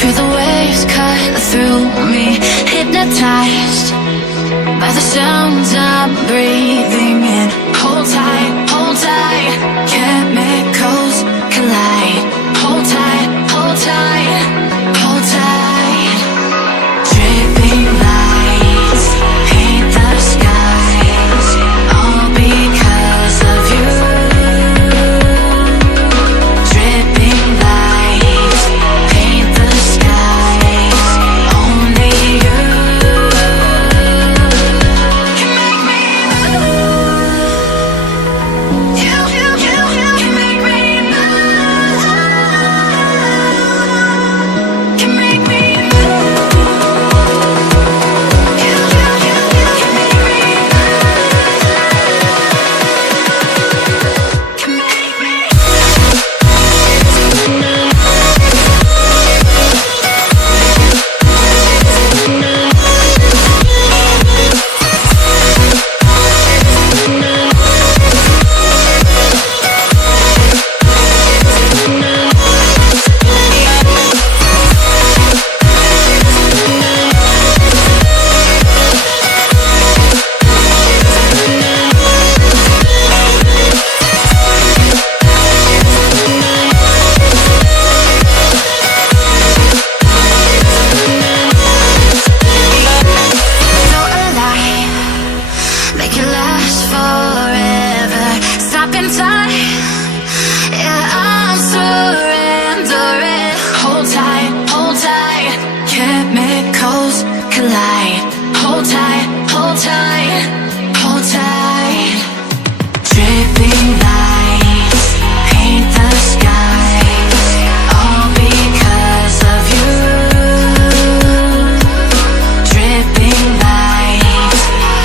Feel the waves cut through me, hypnotized by the sounds I'm breathing in. Hold tight, chemicals collide. Hold tight, hold tight, hold tight. Dripping lights paint the skies, all because of you. Dripping lights paint the skies, only you can make me move. You can make me move. Can make me move. You can make me move. Can make me. Make it last forever. Stop in time. Yeah, I'm surrendering. Hold tight, chemicals collide. Hold tight, hold tight, hold tight. Dripping lights paint the skies, all because of you. Dripping lights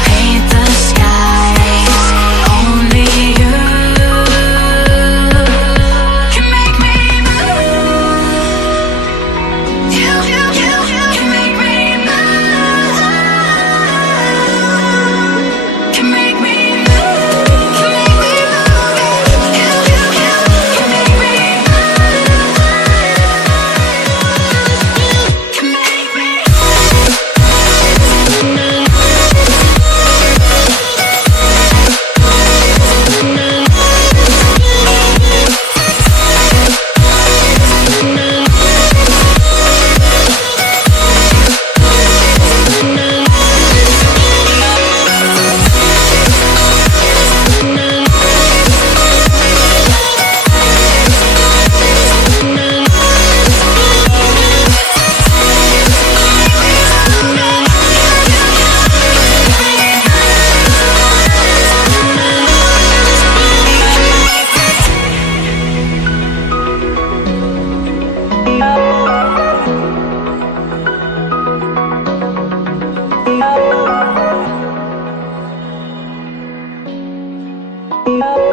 paint the skies, only you can make me move. You can make me move. Can make me move. Can make me move. You can make me move. Can make me. Oh,